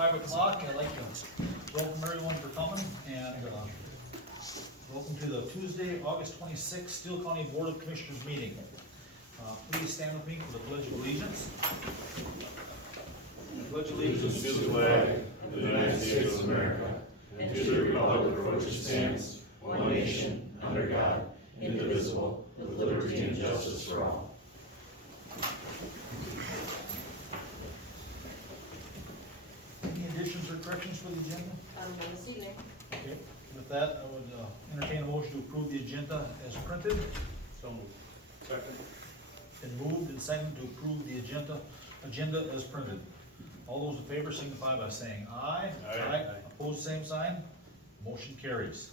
5 o'clock. I'd like to welcome everyone for coming and welcome to the Tuesday, August 26th, Steele County Board of Commissioners meeting. Please stand with me for the Pledge of Allegiance. I pledge allegiance to the flag of the United States of America and to the republic for which it stands, one nation, under God, indivisible, with liberty and justice for all. Any additions or corrections for the agenda? None this evening. Okay. With that, I would entertain a motion to approve the agenda as printed. So moved. Second. Been moved and seconded to approve the agenda as printed. All those in favor signify by saying aye. Aye. Opposed, same sign. Motion carries.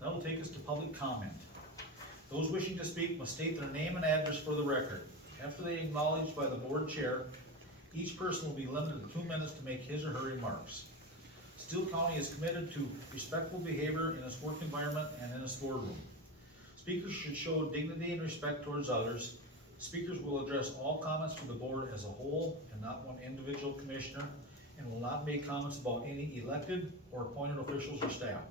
That will take us to public comment. Those wishing to speak must state their name and address for the record. After they are acknowledged by the board chair, each person will be limited to 2 minutes to make his or her remarks. Steele County is committed to respectful behavior in its work environment and in its boardroom. Speakers should show dignity and respect towards others. Speakers will address all comments from the board as a whole and not one individual commissioner, and will not make comments about any elected or appointed officials or staff.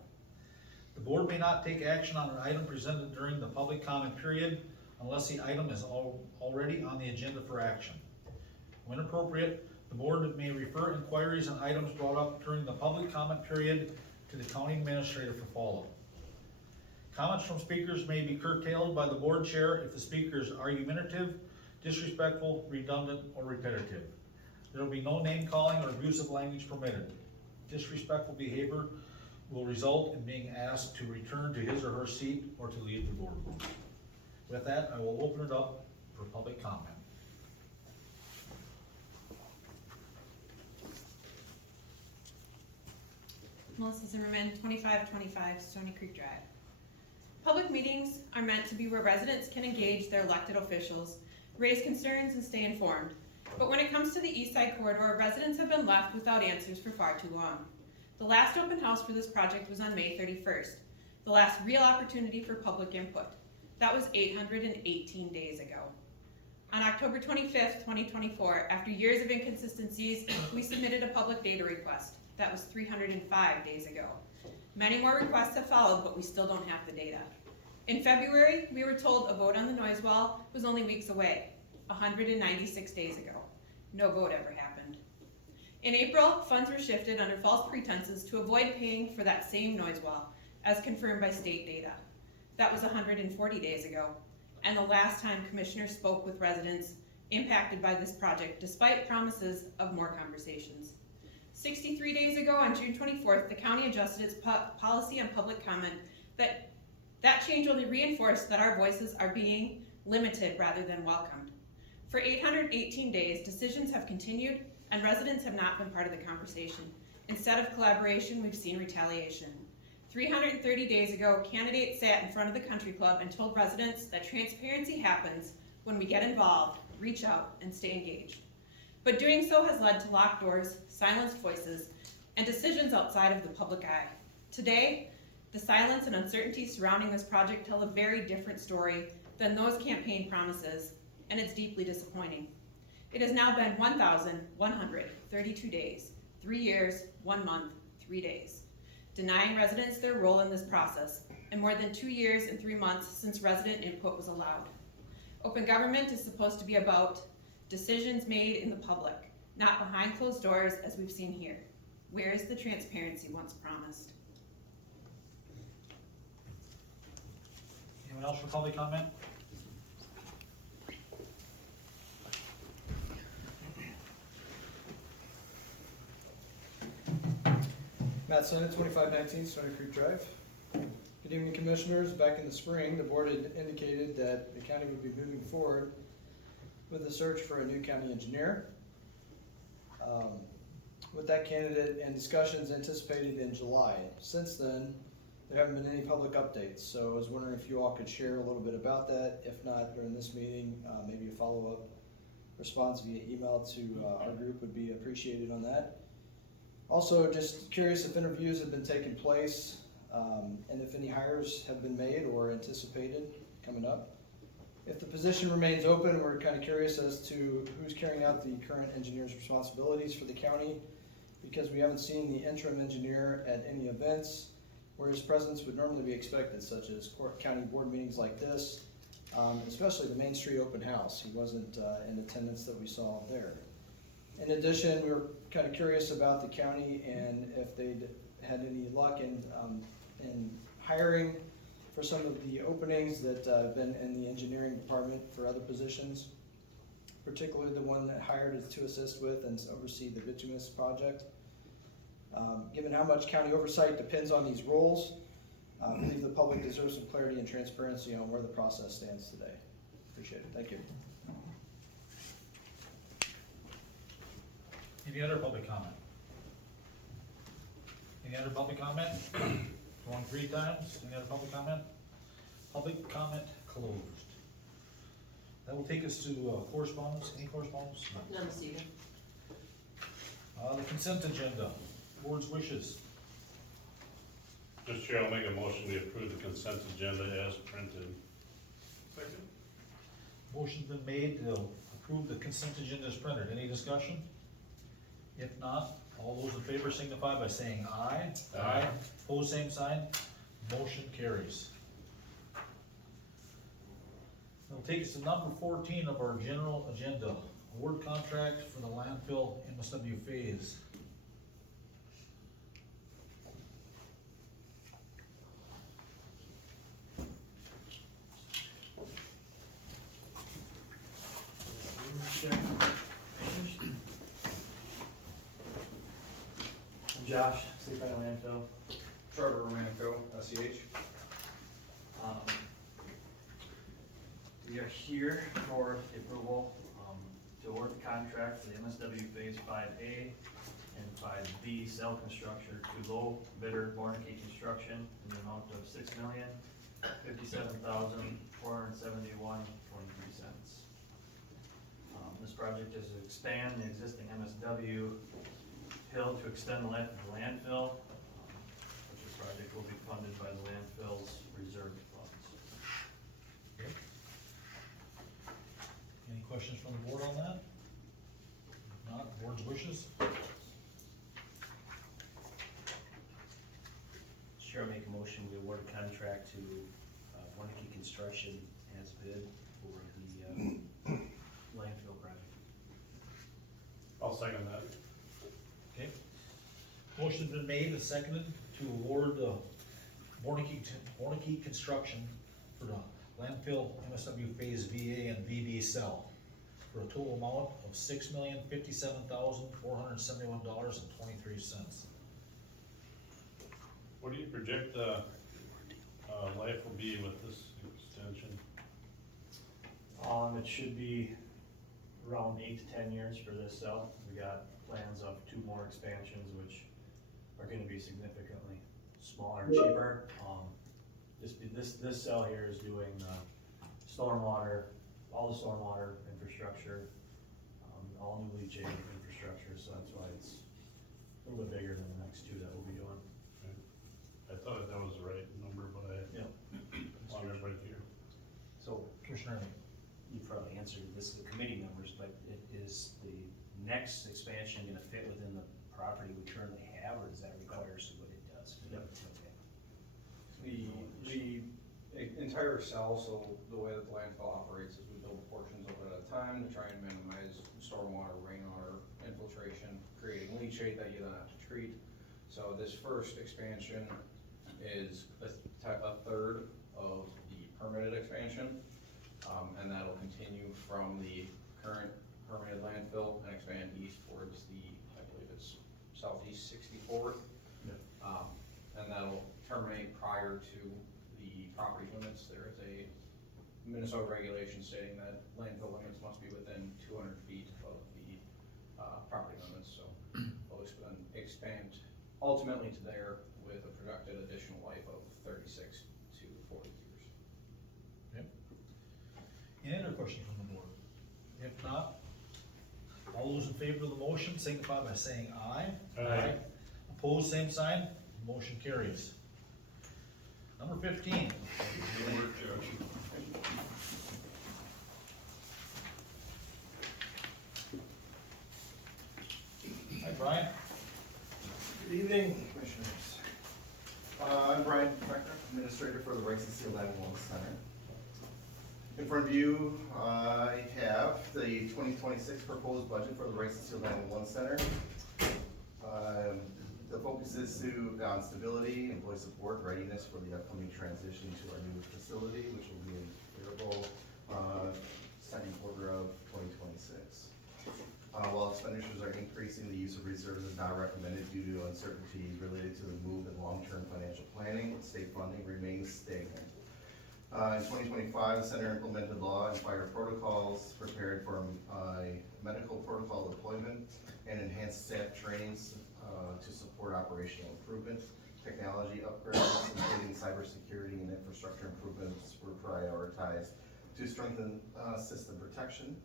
The board may not take action on an item presented during the public comment period unless the item is already on the agenda for action. When appropriate, the board may refer inquiries and items brought up during the public comment period to the county administrator for follow-up. Comments from speakers may be curtailed by the board chair if the speaker is argumentative, disrespectful, redundant, or repetitive. There will be no name calling or abusive language permitted. Disrespectful behavior will result in being asked to return to his or her seat or to leave the boardroom. With that, I will open it up for public comment. Melissa Zimmerman, 2525 Stony Creek Drive. Public meetings are meant to be where residents can engage their elected officials, raise concerns, and stay informed. But when it comes to the East Side Corridor, residents have been left without answers for far too long. The last open house for this project was on May 31st, the last real opportunity for public input. That was 818 days ago. On October 25th, 2024, after years of inconsistencies, we submitted a public data request. That was 305 days ago. Many more requests have followed, but we still don't have the data. In February, we were told a vote on the noise wall was only weeks away, 196 days ago. No vote ever happened. In April, funds were shifted under false pretenses to avoid paying for that same noise wall, as confirmed by state data. That was 140 days ago, and the last time commissioners spoke with residents impacted by this project, despite promises of more conversations. 63 days ago, on June 24th, the county adjusted its policy on public comment. That change only reinforced that our voices are being limited rather than welcomed. For 818 days, decisions have continued and residents have not been part of the conversation. Instead of collaboration, we've seen retaliation. 330 days ago, candidates sat in front of the country club and told residents that transparency happens when we get involved, reach out, and stay engaged. But doing so has led to locked doors, silenced voices, and decisions outside of the public eye. Today, the silence and uncertainty surrounding this project tell a very different story than those campaign promises, and it's deeply disappointing. It has now been 1,132 days, 3 years, 1 month, 3 days, denying residents their role in this process, and more than 2 years and 3 months since resident input was allowed. Open government is supposed to be about decisions made in the public, not behind closed doors as we've seen here. Where is the transparency once promised? Anyone else for public comment? Matt Sennett, 2519 Stony Creek Drive. Good evening, Commissioners. Back in the spring, the board had indicated that the county would be moving forward with a search for a new county engineer. With that candidate and discussions anticipated in July. Since then, there haven't been any public updates, so I was wondering if you all could share a little bit about that. If not during this meeting, maybe a follow-up response via email to our group would be appreciated on that. Also, just curious if interviews have been taking place and if any hires have been made or anticipated coming up. If the position remains open, we're kind of curious as to who's carrying out the current engineer's responsibilities for the county, because we haven't seen the interim engineer at any events where his presence would normally be expected, such as county board meetings like this, especially the Main Street Open House. He wasn't in attendance that we saw there. In addition, we were kind of curious about the county and if they'd had any luck in hiring for some of the openings that have been in the engineering department for other positions, particularly the one that hired to assist with and oversee the bituminous project. Given how much county oversight depends on these roles, I believe the public deserves some clarity and transparency on where the process stands today. Appreciate it. Thank you. Any other public comment? Any other public comment? Going 3 times. Any other public comment? Public comment closed. That will take us to correspondence. Any correspondence? No. None, Steele. The consent agenda. Board's wishes. Mr. Chair, I'll make a motion to approve the consent agenda as printed. Second. Motion's been made to approve the consent agenda as printed. Any discussion? If not, all those in favor signify by saying aye. Aye. Pose same sign. Motion carries. That'll take us to number 14 of our general agenda. Award contract for the landfill MSW phase. I'm Josh, Sleep on Landfill. Trevor Romanco, SEH. We are here for the approval to award the contract for the MSW Phase 5A and 5B cell construction to low bidder Warranty Construction in the amount of $6,057,471.23. This project is to expand the existing MSW hill to extend the life of the landfill, which this project will be funded by the landfill's reserve funds. Any questions from the board on that? If not, board's wishes. Sure, I'll make a motion, we award a contract to Warnicki Construction as bid for the landfill project. I'll second that. Okay. Motion's been made and seconded to award Warnicki Construction for the landfill MSW phase VA and VB cell for a total amount of $6,057,471.23. What do you project the life will be with this extension? It should be around 8 to 10 years for this cell. We got plans of 2 more expansions, which are gonna be significantly smaller and cheaper. This cell here is doing stormwater, all the stormwater infrastructure, all new leachate infrastructure, so that's why it's a little bit bigger than the next 2 that we'll be doing. I thought that was the right number, but I want everybody here. So, Commissioner Ernie. you probably answered this, the committee members, but is the next expansion gonna fit within the property we currently have, or does that require see what it does? Yep. Okay. The entire cell, so the way that the landfill operates is we build portions of it at a time to try and minimize stormwater, rainwater infiltration, creating leachate that you then have to treat. So this first expansion is a third of the permitted expansion, and that'll continue from the current permitted landfill and expand east towards the, I believe it's southeast 64th. Yep. And that'll terminate prior to the property limits. There is a Minnesota regulation stating that landfill limits must be within 200 feet of the property limits, so we'll expand ultimately to there with a projected additional life of 36 to 40 years. Okay. Any other questions from the board? If not, all those in favor of the motion signify by saying aye. Aye. Opposed, same sign. Motion carries. Number 15. Good work, Josh. Hi, Brian. Evening, Commissioners. I'm Brian Becker, Administrator for the Rice and Steele 911 Center. In front of you, I have the 2026 proposed budget for the Rice and Steele 911 Center. The focus is on stability, employee support, readiness for the upcoming transition to our new facility, which will be in available second quarter of 2026. While expenditures are increasing, the use of reserves is not recommended due to uncertainty related to the move in long-term financial planning. State funding remains stagnant. In 2025, the center implemented law and fire protocols, prepared for a medical protocol deployment, and enhanced staff trainings to support operational improvements. Technology upgrades, including cybersecurity and infrastructure improvements, were prioritized to strengthen system protection.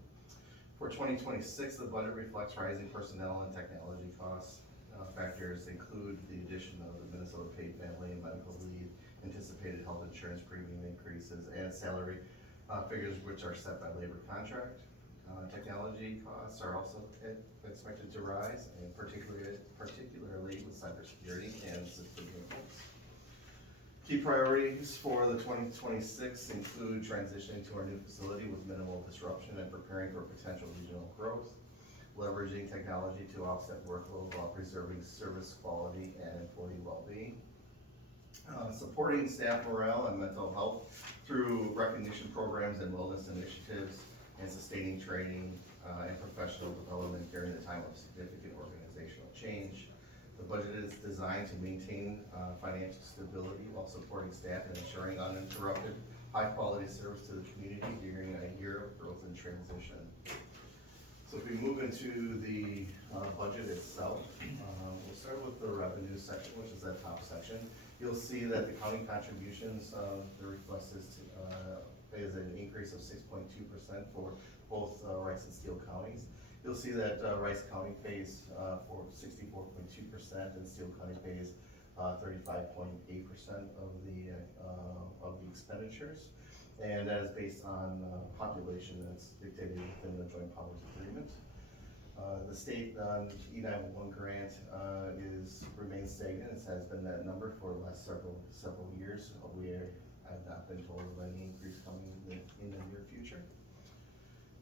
For 2026, the budget reflects rising personnel and technology costs. Factors include the addition of the Minnesota Paid Family and Medical Leave, anticipated health insurance premium increases, and salary figures which are set by labor contract. Technology costs are also expected to rise, and particularly with cybersecurity and system maintenance. Key priorities for the 2026 include transitioning to our new facility with minimal disruption and preparing for potential regional growth, leveraging technology to offset workload while preserving service quality and employee well-being, supporting staff morale and mental health through recognition programs and wellness initiatives, and sustaining training and professional development during the time of significant organizational change. The budget is designed to maintain financial stability while supporting staff and ensuring uninterrupted, high-quality service to the community during a year of growth and transition. So if we move into the budget itself, we'll start with the revenue section, which is that top section. You'll see that the county contributions, the request is an increase of 6.2% for both Rice and Steele counties. You'll see that Rice County pays for 64.2% and Steele County pays 35.8% of the expenditures. And that is based on population that's dictated within the Joint Powers Agreement. The state E911 grant remains stagnant. It has been that number for the last several years. We have not been told of any increase coming in the near future.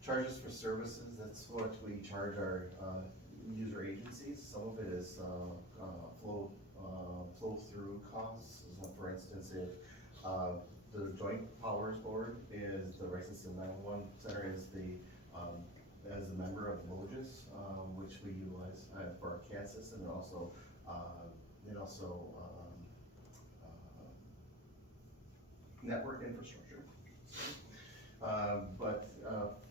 Charges for services, that's what we charge our user agencies. Some of it is flow through costs. So for instance, if the Joint Powers Board is the Rice and Steele 911 Center is as a member of LOGIS, which we utilize for our CAD system, and also network infrastructure.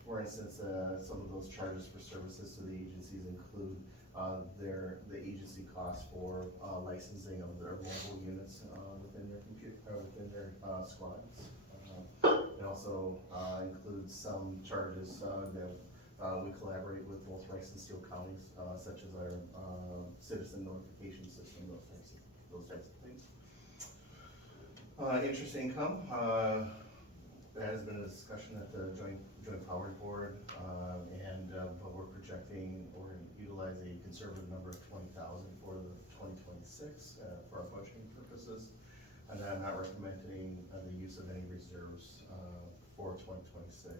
For instance, some of those charges for services to the agencies include the agency costs for licensing of their mobile units within their squads. It also includes some charges that we collaborate with both Rice and Steele counties, such as our citizen notification system, those types of things. Interest income. That has been a discussion at the Joint Powers Board, but we're projecting or utilize a conservative number of 20,000 for the 2026 for our budgeting purposes, and I'm not recommending the use of any reserves for 2026.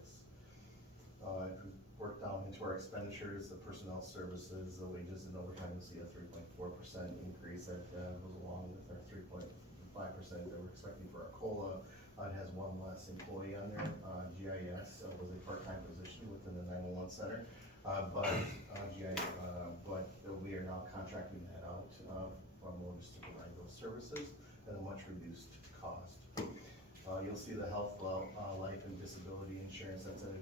If we work down into our expenditures, the personnel services, the wages and overtime, you'll see a 3.4% increase that goes along with our 3.5% that we're expecting for our COLA. It has one less employee on there. GIS was a part-time position within the 911 center, but we are now contracting that out from LOGIS to provide those services at a much reduced cost. You'll see the health, life, and disability insurance. That's a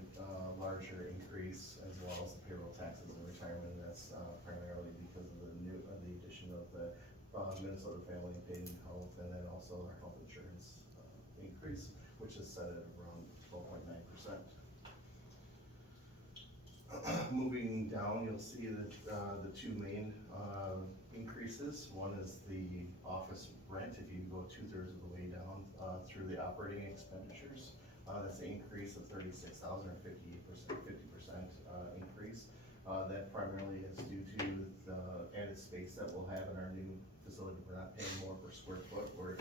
larger increase, as well as the payroll taxes and retirement. That's primarily because of the addition of the Minnesota Family and Paid Health, and then also our health insurance increase, which is set at around 12.9%. Moving down, you'll see that the two main increases. One is the office rent. If you go 2/3 of the way down through the operating expenditures, that's an increase of $36,000 or 50% increase. That primarily is due to the added space that we'll have in our new facility, we're not paying more per square foot, we're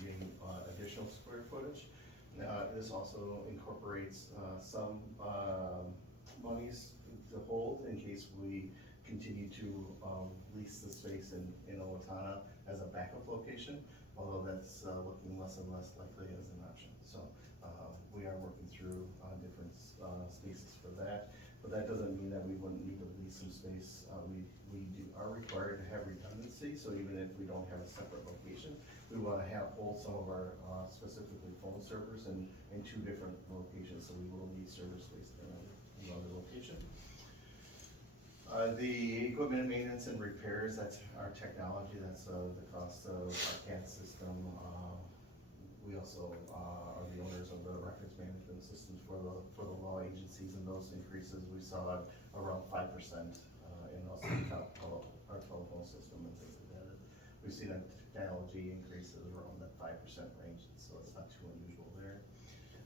getting additional square footage. This also incorporates some monies to hold in case we continue to lease the space in Owatonna as a backup location, although that's looking less and less likely as an option. So we are working through different spaces for that, but that doesn't mean that we wouldn't need to lease some space. We are required to have redundancy, so even if we don't have a separate location, we want to hold some of our specifically phone servers in two different locations, so we will need server space in another location. The equipment maintenance and repairs, that's our technology, that's the cost of our CAD system. We also are the owners of the records management systems for the law agencies, and those increases we saw around 5%, and also our telephone system and things like that. We've seen a technology increases around that 5% range, so it's not too unusual there.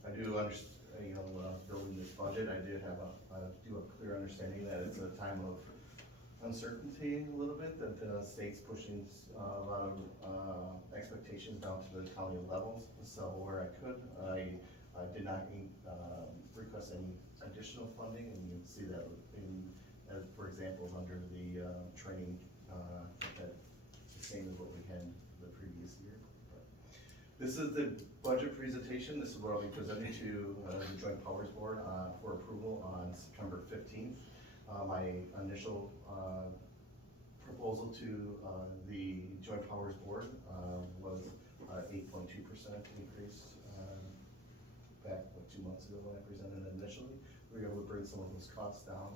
I do understand, when I was building this budget, I did have a clear understanding that it's a time of uncertainty a little bit, that the state's pushing a lot of expectations down to the county levels. So where I could, I did not request any additional funding, and you can see that for example, under the training, that's the same as what we had the previous year. This is the budget presentation. This is what I'll be presenting to the Joint Powers Board for approval on September 15th. My initial proposal to the Joint Powers Board was 8.2% increase back 2 months ago when I presented it initially. We were able to bring some of those costs down,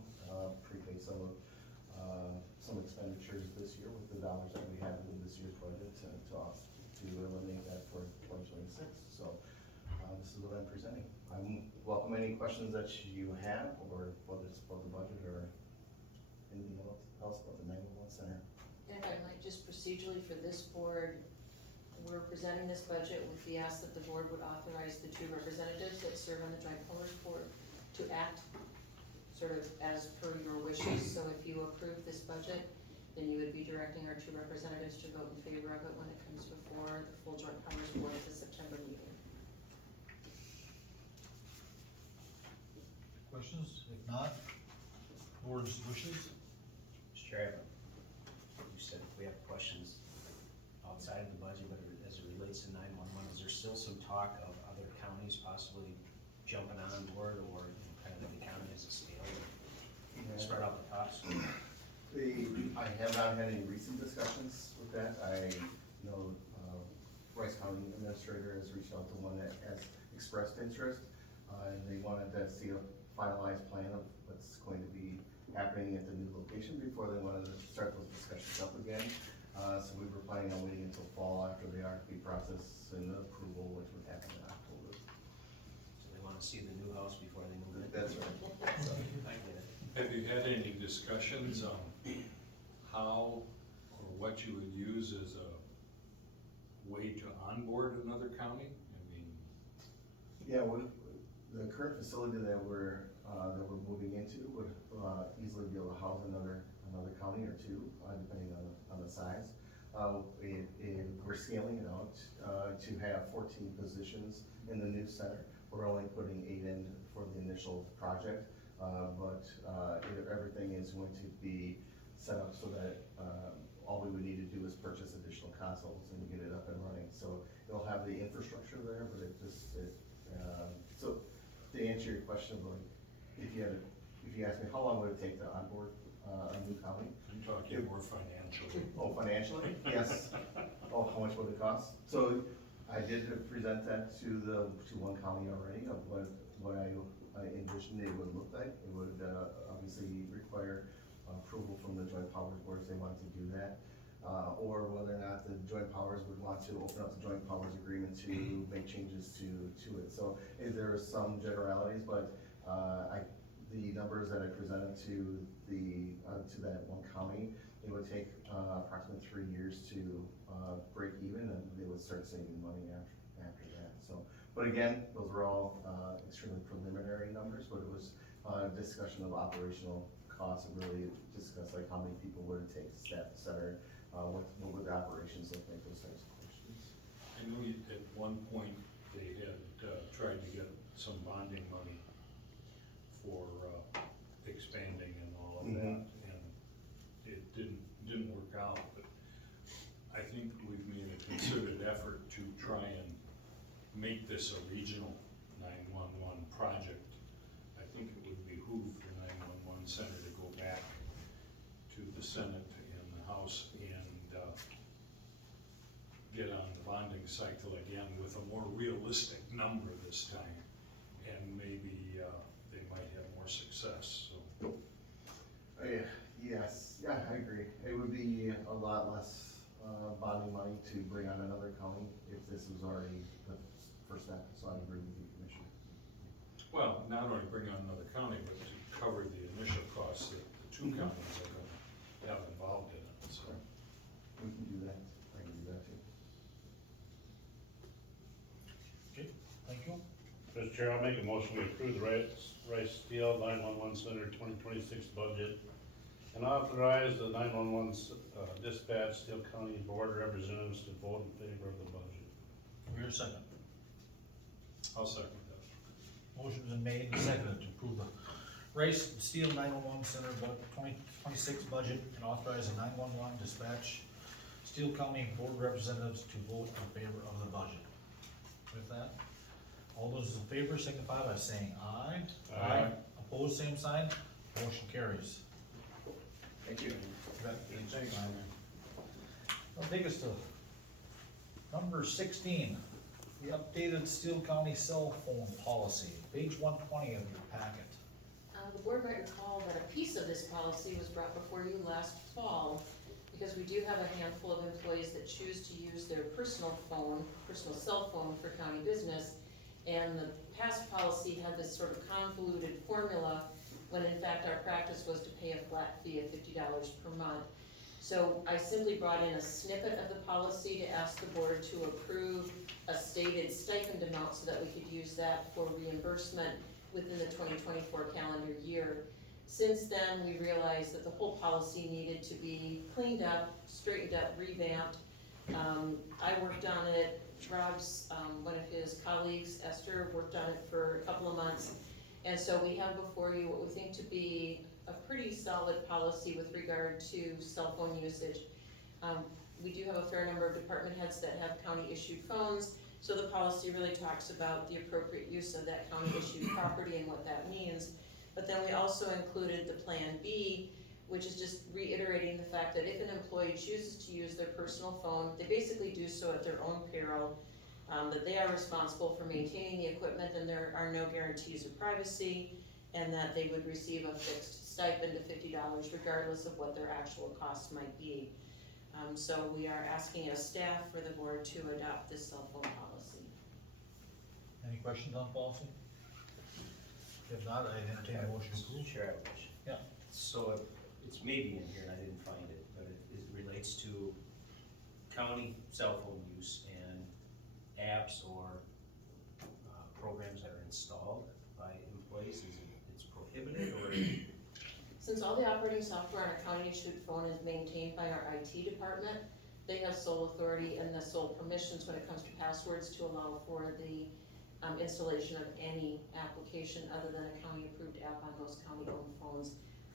prepay some expenditures this year with the dollars that we have in this year's budget to eliminate that for 2026. So this is what I'm presenting. I'm welcome any questions that you have, or whether it's about the budget or anything else about the 911 center. If I might, just procedurally for this board, we're presenting this budget with the ask that the board would authorize the 2 representatives that serve on the Joint Powers Board to act sort of as per your wishes. So if you approve this budget, then you would be directing our 2 representatives to vote in favor of it when it comes before the full Joint Powers Board at the September meeting. Questions? If not, board's wishes? Mr. Chair, you said if we have questions outside of the budget, but as it relates to 911, is there still some talk of other counties possibly jumping on board, or kind of the county as a scale, spread out the costs? I have not had any recent discussions with that. I know Rice County Administrator has reached out to one that has expressed interest, and they wanted to see a finalized plan of what's going to be happening at the new location before they wanted to start those discussions up again. So we were planning on waiting until fall after the RFP process and the approval, which would happen in October. So they want to see the new house before they move in? That's right. So, I get it. Have you had any discussions on how or what you would use as a way to onboard another county? I mean, yeah, the current facility that we're moving into would easily be able to house another county or 2, depending on the size. We're scaling it out to have 14 positions in the new center. We're only putting 8 in for the initial project, but everything is going to be set up so that all we would need to do is purchase additional consoles and get it up and running. So it'll have the infrastructure there, but so to answer your question, like, if you ask me how long would it take to onboard a new county? I'm talking more financially. Oh, financially? Yes. Oh, how much would it cost? So I did present that to one county already of what I envisioned it would look like. It would obviously require approval from the Joint Powers Board if they wanted to do that. Or whether or not the Joint Powers would want to open up the Joint Powers Agreement to make changes to it. So there are some generalities, but the numbers that I presented to that one county, it would take approximately 3 years to break even, and they would start saving money after that. So, but again, those were all extremely preliminary numbers, but it was a discussion of operational costs, and really discuss like how many people would it take to staff the center, what would the operations look like, those types of questions. I know at one point they had tried to get some bonding money for expanding and all of that, and it didn't work out, but I think we've made a concerted effort to try and make this a regional 911 project. I think it would behoove the 911 center to go back to the Senate and the House and get on the bonding cycle again with a more realistic number this time, and maybe they might have more success, so. Yes, yeah, I agree. It would be a lot less bonding money to bring on another county if this was already the first step, so I agree with you, Commissioner. Well, not only bring on another county, but to cover the initial costs that the two counties are gonna have involved in it, so. We can do that, I can do that too. Okay, thank you. Mr. Chair, I'll make a motion to approve the Rice Steele 911 Center 2026 budget and authorize the 911 dispatch Steele County Board of Representatives to vote in favor of the budget. We hear a second. I'll second that. Motion's been made and seconded to approve the Rice Steele 911 Center 2026 budget and authorize the 911 dispatch Steele County Board of Representatives to vote in favor of the budget. With that, all those in favor signify by saying aye. Aye. Opposed, same sign. Motion carries. Thank you. Thanks. That'll take us to number 16, the updated Steele County cell phone policy, page 120 of your packet. The board might recall that a piece of this policy was brought before you last fall, because we do have a handful of employees that choose to use their personal cell phone for county business. And the past policy had this sort of convoluted formula, when in fact our practice was to pay a flat fee of $50 per month. So I simply brought in a snippet of the policy to ask the board to approve a stated stipend amount so that we could use that for reimbursement within the 2024 calendar year. Since then, we realized that the whole policy needed to be cleaned up, straightened up, revamped. I worked on it. Rob's, one of his colleagues, Esther, worked on it for a couple of months. And so we have before you what we think to be a pretty solid policy with regard to cell phone usage. We do have a fair number of department heads that have county issued phones, so the policy really talks about the appropriate use of that county issued property and what that means. But then we also included the Plan B, which is just reiterating the fact that if an employee chooses to use their personal phone, they basically do so at their own peril, that they are responsible for maintaining the equipment and there are no guarantees of privacy, and that they would receive a fixed stipend of $50 regardless of what their actual costs might be. So we are asking as staff for the board to adopt this cell phone policy. Any questions on policy? If not, I entertain a motion to approve. Sure, I wish. Yeah. So it's maybe in here and I didn't find it, but it relates to county cell phone use and apps or programs that are installed by employees. It's prohibited or? Since all the operating software on a county issued phone is maintained by our IT department, they have sole authority and the sole permissions when it comes to passwords to allow for the installation of any application other than a county approved app on those county owned phones.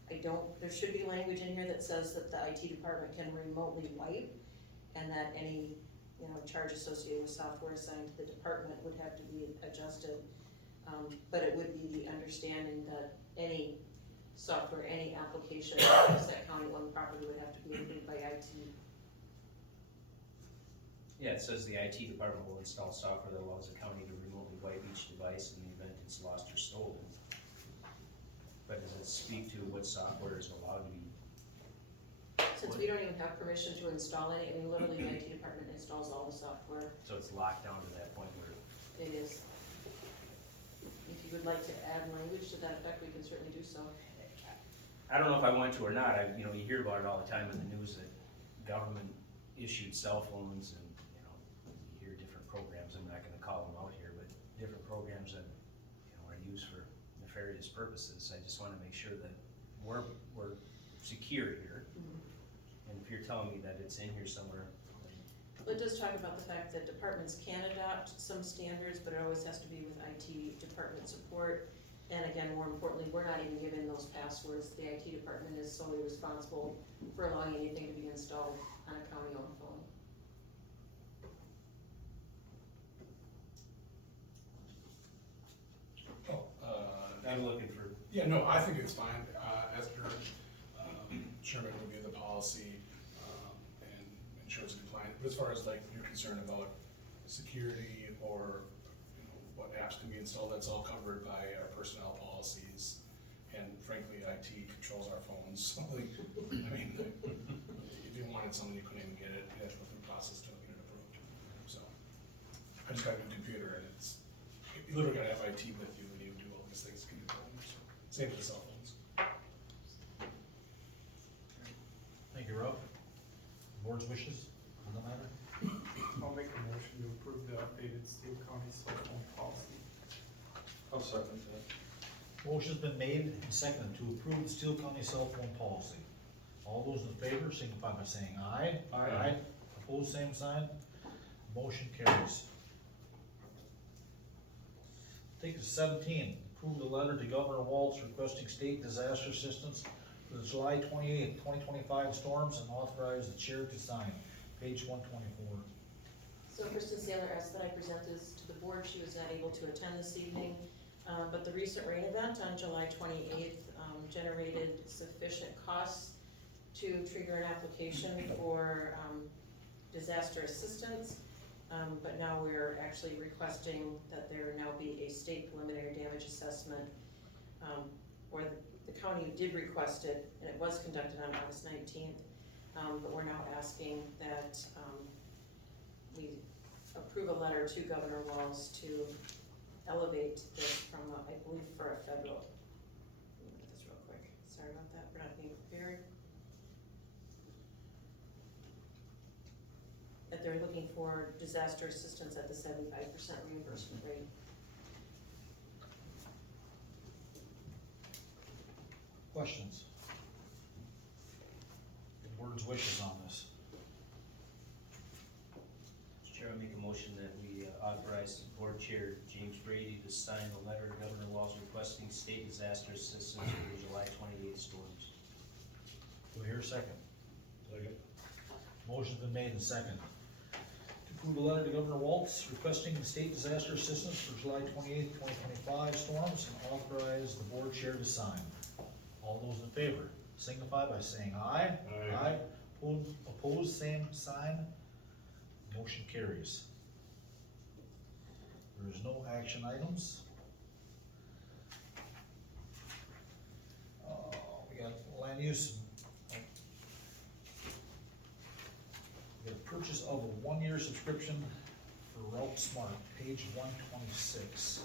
There should be language in here that says that the IT department can remotely wipe, and that any, charge associated with software assigned to the department would have to be adjusted. But it would be the understanding that any software, any application that that county owned property would have to be approved by IT. Yeah, it says the IT department will install software that allows the county to remotely wipe each device in the event it's lost or stolen. But does it speak to what software is allowed to be? Since we don't even have permission to install any, literally the IT department installs all the software. So it's locked down to that point where, It is. If you would like to add language to that effect, we can certainly do so. I don't know if I want to or not, you hear about it all the time in the news that government issued cell phones and, you hear different programs, I'm not gonna call them out here, but different programs that, are used for nefarious purposes. I just wanna make sure that we're secure here. And if you're telling me that it's in here somewhere, Well, it does talk about the fact that departments can adopt some standards, but it always has to be with IT department support. And again, more importantly, we're not even given those passwords. The IT department is solely responsible for allowing anything to be installed on a county-owned phone. I'm looking for, Yeah, no, I think it's fine, after, Chairman review the policy, and ensure it's compliant, but as far as like your concern about security or, you know, what apps can be installed, that's all covered by our personnel policies, and frankly, IT controls our phones, so like, I mean, if you wanted something, you couldn't even get it, you had to go through the process to get it approved, so. I just got a new computer, and it's, you literally gotta have IT with you when you do all these things, can you tell them, so, same with the cell phones. Thank you, Rob. Board's wishes on the matter? I'll make a motion to approve the updated Steele County cell phone policy. I'll second that. Motion's been made and seconded to approve the Steele County cell phone policy. All those in favor signify by saying aye. Aye. Opposed, same sign. Motion carries. Take us to 17, approve the letter to Governor Walz requesting state disaster assistance for the July 28th, 2025 storms and authorize the chair to sign. Page 124. So Kristen Saylor asked that I present this to the board. She was not able to attend this evening. But the recent rain event on July 28th generated sufficient costs to trigger an application for disaster assistance. But now we're actually requesting that there now be a state preliminary damage assessment, or the county did request it, and it was conducted on August 19th. But we're now asking that we approve a letter to Governor Walz to elevate this from, I believe, for a federal. Let me look at this real quick. Sorry about that, we're not being prepared. That they're looking for disaster assistance at the 75% reimbursement rate. Questions? The board's wishes on this. Mr. Chair, I make a motion that we authorize Board Chair James Brady to sign the letter to Governor Walz requesting state disaster assistance for the July 28th storms. Do we hear a second? Second. Motion's been made and seconded. To approve a letter to Governor Walz requesting the state disaster assistance for July 28th, 2025 storms and authorize the board chair to sign. All those in favor signify by saying aye. Aye. Opposed, same sign. Motion carries. There is no action items. We got land use. We got purchase of a one-year subscription for Route Smart, page 126.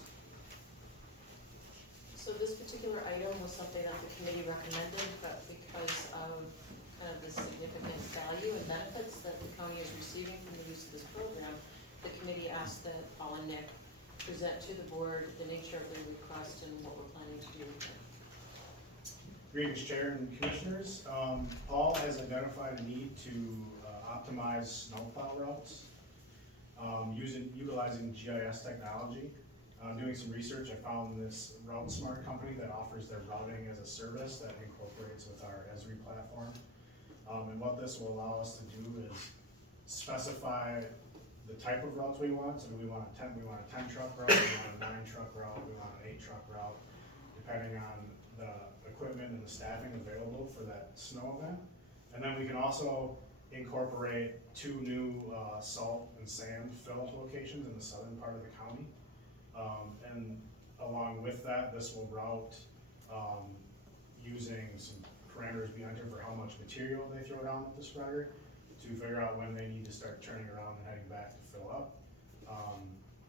So this particular item was something that the committee recommended, but because of kind of the significant value and benefits that the county is receiving from the use of this program, the committee asked that Paul and Nick present to the board the nature of their request and what we're planning to do with it. Greetings, Chair and Commissioners. Paul has identified a need to optimize snowplow routes utilizing GIS technology. Doing some research, I found this Route Smart company that offers their routing as a service that incorporates with our Esri platform. And what this will allow us to do is specify the type of routes we want. So do we want a 10 truck route, we want a 9 truck route, we want an 8 truck route, depending on the equipment and the staffing available for that snow event. And then we can also incorporate 2 new salt and sand fill locations in the southern part of the county. And along with that, this will route using some parameters we enter for how much material they throw down with the spreader to figure out when they need to start turning around and heading back to fill up.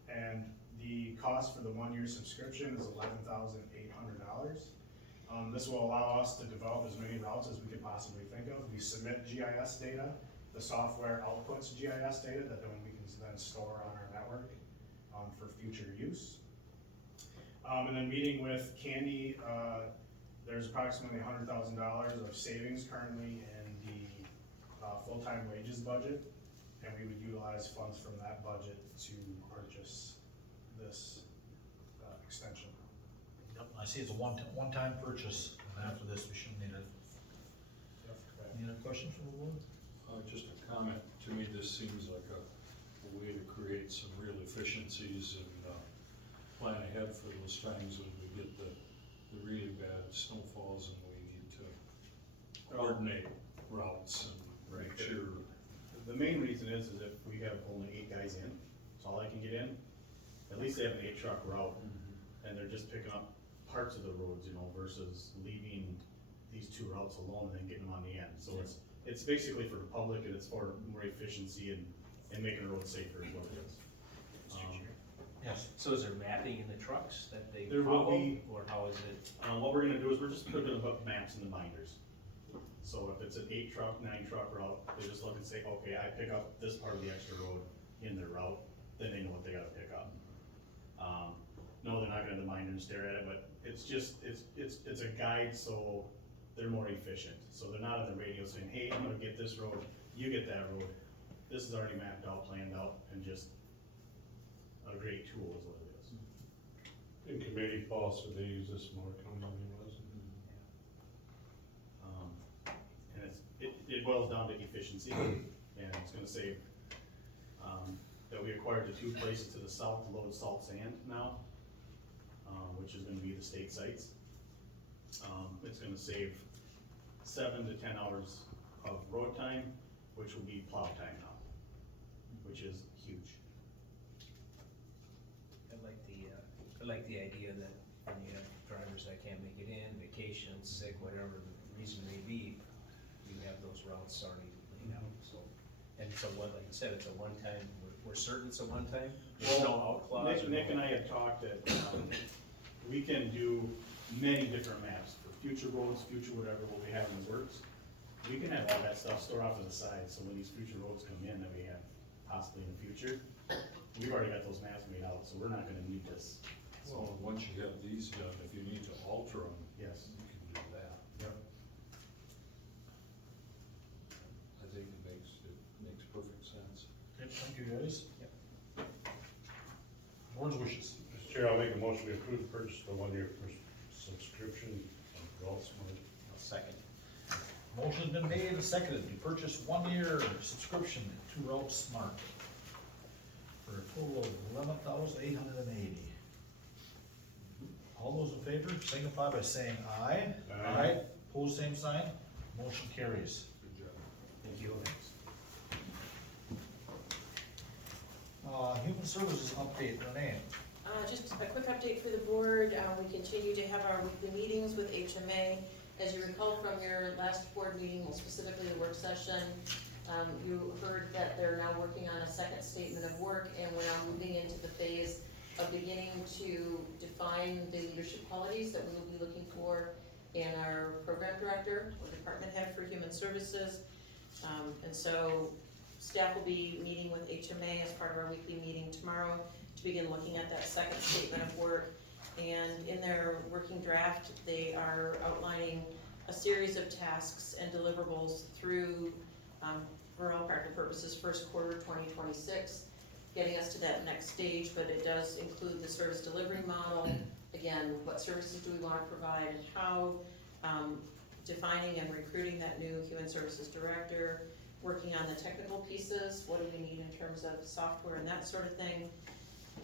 And the cost for the one-year subscription is $11,800. This will allow us to develop as many routes as we could possibly think of. We submit GIS data, the software outputs GIS data that then we can then store on our network for future use. And then meeting with Candy, there's approximately $100,000 of savings currently in the full-time wages budget, and we would utilize funds from that budget to purchase this extension. Yep, I see it's a one-time purchase, and after this, we shouldn't need it. Any other questions from the board? Just a comment, to me, this seems like a way to create some real efficiencies and, plan ahead for those times when we get the really bad snowfalls and we need to coordinate routes and make sure. The main reason is if we have only 8 guys in, that's all I can get in, at least they have an 8-truck route, and they're just picking up parts of the roads, you know, versus leaving these 2 routes alone and then getting them on the end. So it's basically for the public, and it's for more efficiency and making the roads safer is what it is. Yes. So is there mapping in the trucks that they There will follow, be. or how is it? What we're gonna do is we're just putting up maps in the binders. So if it's an 8-truck, 9-truck route, they just look and say, okay, I pick up this part of the extra road in their route, then they know what they gotta pick up. No, they're not gonna have the binder and stare at it, but it's just, it's a guide, so they're more efficient. So they're not on the radio saying, hey, I'm gonna get this road, you get that road. This is already mapped out, planned out, and just a great tool is what it is. In committee policy, they use this more commonly, wasn't And it boils down to efficiency, and it's gonna save, that we acquired the 2 places to the south to load salt sand now, which is gonna be the state sites. It's gonna save 7 to 10 hours of road time, which will be plow time now, which is huge. I like the idea that when you have drivers that can't make it in, vacation, sick, whatever the reason may be, you have those routes already laid out, so. And so what, like you said, it's a one-time, we're certain it's a one-time? There's no out clause? Nick and I had talked that, we can do many different maps for future roads, future whatever, what we have in the works. We can have all that stuff stored off to the side, so when these future roads come in that we have possibly in the future, we've already got those maps made out, so we're not gonna need this. Well, once you have these done, if you need to alter them, Yes. you can do that. Yep. I think it makes perfect sense. Okay, thank you, guys. Board's wishes. Mr. Chair, I'll make a motion to approve the purchase of the 1-year subscription of Goldsmith. I'll second. Motion's been made and seconded to purchase 1-year subscription to Route Smart for a total of $11,880. All those in favor signify by saying aye. Aye. Pose same sign, motion carries. Good job. Thank you. Human Services update, Renee. Just a quick update for the board. We continue to have our weekly meetings with HMA. As you recall from your last board meeting, well, specifically the work session, you heard that they're now working on a second statement of work, and we're now moving into the phase of beginning to define the leadership qualities that we will be looking for in our program director or department head for human services. And so staff will be meeting with HMA as part of our weekly meeting tomorrow to begin looking at that second statement of work. And in their working draft, they are outlining a series of tasks and deliverables through, for all practical purposes, first quarter 2026, getting us to that next stage, but it does include the service delivery model. Again, what services do we want to provide and how, defining and recruiting that new human services director, working on the technical pieces, what do we need in terms of software and that sort of thing.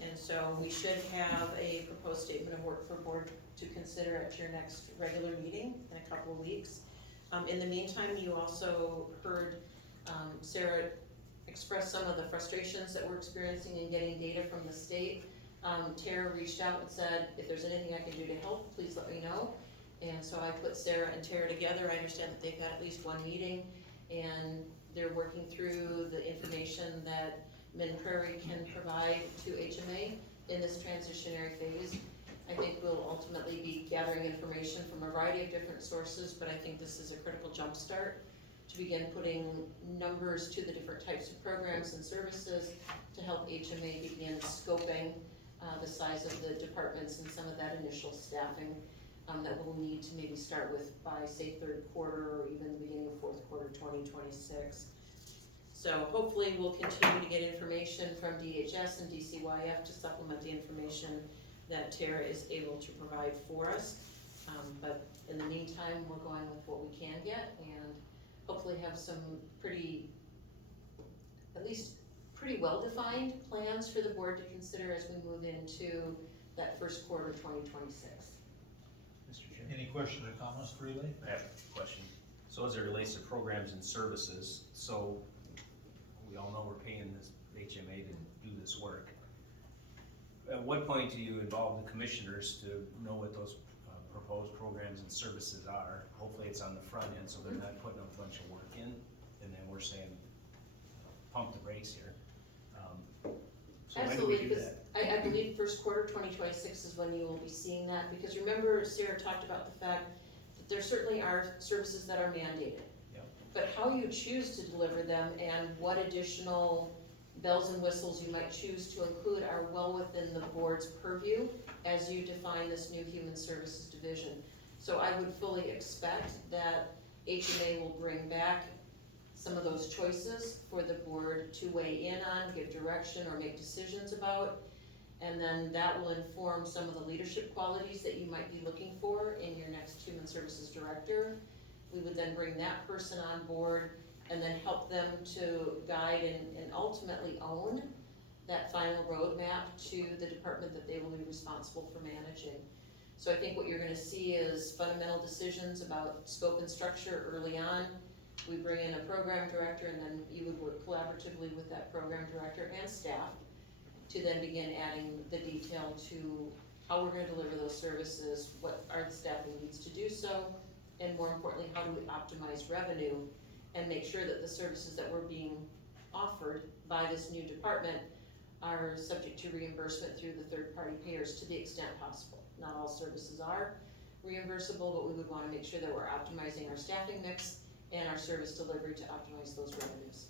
And so we should have a proposed statement of work for board to consider at your next regular meeting in a couple of weeks. In the meantime, you also heard Sarah express some of the frustrations that we're experiencing in getting data from the state. Tara reached out and said, if there's anything I can do to help, please let me know. And so I put Sarah and Tara together. I understand that they've got at least one meeting, and they're working through the information that Mid Prairie can provide to HMA in this transitionary phase. I think we'll ultimately be gathering information from a variety of different sources, but I think this is a critical jumpstart to begin putting numbers to the different types of programs and services to help HMA begin scoping the size of the departments and some of that initial staffing that we'll need to maybe start with by, say, third quarter or even the beginning of fourth quarter 2026. So hopefully we'll continue to get information from DHS and DCYF to supplement the information that Tara is able to provide for us. But in the meantime, we're going with what we can get and hopefully have some at least pretty well-defined plans for the board to consider as we move into that first quarter 2026. Mr. Chair? Any questions or comments for Ely? I have a question. So as it relates to programs and services, so we all know we're paying this HMA to do this work. At what point do you involve the commissioners to know what those proposed programs and services are? Hopefully it's on the front end, so they're not putting a bunch of work in, and then we're saying, pump the brakes here. So when do we Absolutely, do because that? I believe first quarter 2026 is when you will be seeing that, because remember Sarah talked about the fact that there certainly are services that are mandated. Yep. But how you choose to deliver them and what additional bells and whistles you might choose to include are well within the board's purview as you define this new human services division. So I would fully expect that HMA will bring back some of those choices for the board to weigh in on, give direction, or make decisions about. And then that will inform some of the leadership qualities that you might be looking for in your next human services director. We would then bring that person on board and then help them to guide and ultimately own that final roadmap to the department that they will be responsible for managing. So I think what you're gonna see is fundamental decisions about scope and structure early on. We bring in a program director and then you would work collaboratively with that program director and staff to then begin adding the detail to how we're gonna deliver those services, what are the staffing needs to do so, and more importantly, how do we optimize revenue and make sure that the services that were being offered by this new department are subject to reimbursement through the third-party payers to the extent possible. Not all services are reimbursable, but we would wanna make sure that we're optimizing our staffing mix and our service delivery to optimize those revenues.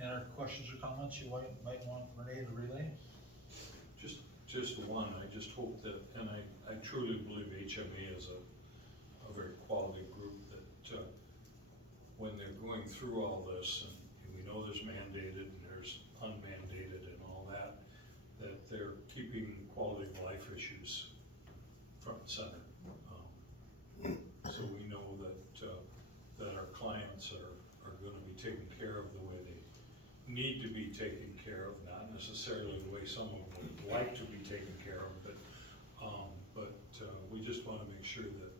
Any other questions or comments you might want Renee to relay? Just one, I just hope that, and I truly believe HMA is a very quality group that, when they're going through all this, and we know there's mandated and there's unmandated and all that, that they're keeping quality of life issues front and center. So we know that our clients are gonna be taken care of the way they need to be taken care of, not necessarily the way some of them would like to be taken care of, but we just wanna make sure that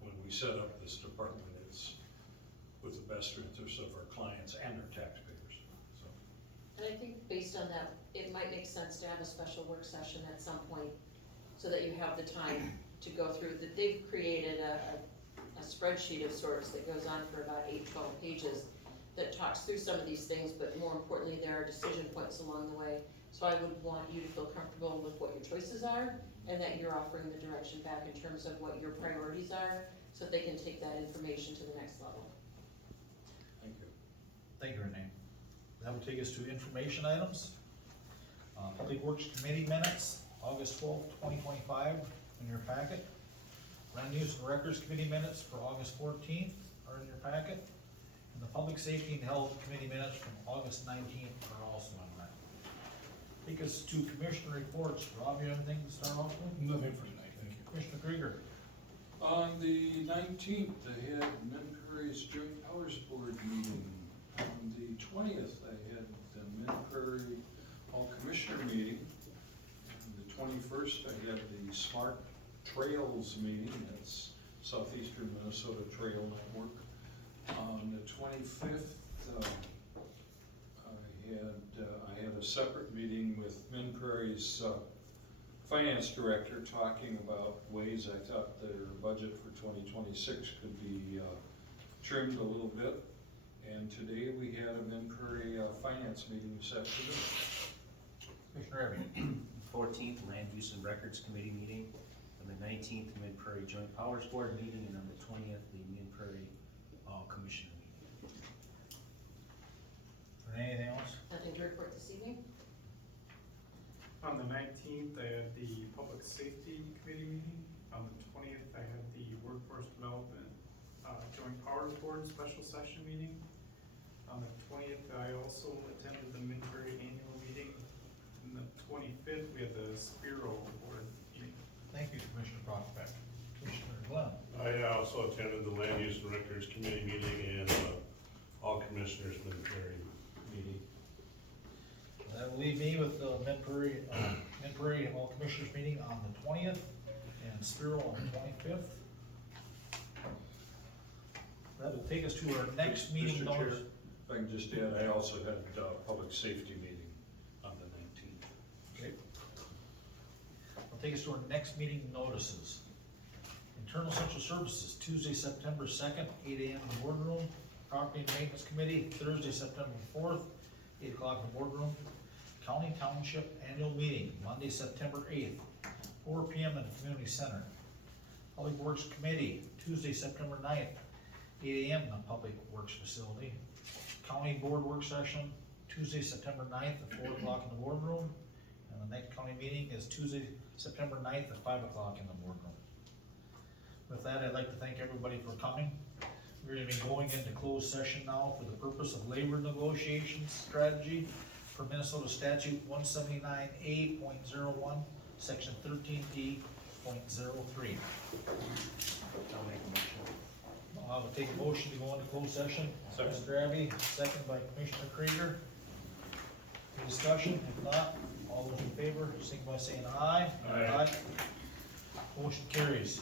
when we set up this department, it's with the best interests of our clients and our taxpayers, so. And I think based on that, it might make sense to have a special work session at some point so that you have the time to go through that. They've created a spreadsheet of sorts that goes on for about 8-12 pages that talks through some of these things, but more importantly, there are decision points along the way. So I would want you to feel comfortable with what your choices are and that you're offering the direction back in terms of what your priorities are so that they can take that information to the next level. Thank you. Thank you, Renee. That will take us to information items. Public Works Committee minutes, August 12th, 2025, in your packet. Land Use and Records Committee minutes for August 14th are in your packet. And the Public Safety and Health Committee minutes from August 19th are also in that. Take us to Commissioner reports. Rob, you have anything to start off with? Nothing for tonight, thank you. Commissioner Krieger. On the 19th, I had Mid Prairie's Joint Powers Board meeting. On the 20th, I had the Mid Prairie All Commissioner meeting. On the 21st, I had the Smart Trails meeting. That's Southeastern Minnesota Trail Network. On the 25th, I had a separate meeting with Mid Prairie's finance director talking about ways I thought their budget for 2026 could be trimmed a little bit. And today we had a Mid Prairie finance meeting this afternoon. Commissioner Evans. 14th, Land Use and Records Committee meeting. On the 19th, Mid Prairie Joint Powers Board meeting, and on the 20th, the Mid Prairie Commissioner meeting. Anything else? Nothing to report this evening? On the 19th, I had the Public Safety Committee meeting. On the 20th, I had the Workforce Development Joint Powers Board special session meeting. On the 20th, I also attended the Minbury annual meeting. And the 25th, we had the Spiro board meeting. Thank you, Commissioner Brockbeck. Commissioner Glenn? I also attended the Land Use and Records Committee meeting and, all commissioners Minbury meeting. That will leave me with the Minbury All Commissioners meeting on the 20th and Spiro on the 25th. That will take us to our next meeting Mr. Chair, notice. if I can just add, I also had a public safety meeting on the 19th. Okay. That'll take us to our next meeting notices. Internal Central Services, Tuesday, September 2nd, 8 AM in the boardroom. Property and Maintenance Committee, Thursday, September 4th, 8 o'clock in the boardroom. County Township Annual Meeting, Monday, September 8th, 4 PM in the Community Center. Public Works Committee, Tuesday, September 9th, 8 AM in the Public Works Facility. County Board Work Session, Tuesday, September 9th at 4 o'clock in the boardroom. And the next county meeting is Tuesday, September 9th at 5 o'clock in the boardroom. With that, I'd like to thank everybody for coming. We're gonna be going into closed session now for the purpose of labor negotiations strategy for Minnesota statute 179A.01, section 13D.03. I'll make a motion. I will take a motion to go into closed session. Second. Mr. Abbey, second by Commissioner Krieger. Any discussion? If not, all those in favor, signify by saying aye. Aye. Motion carries.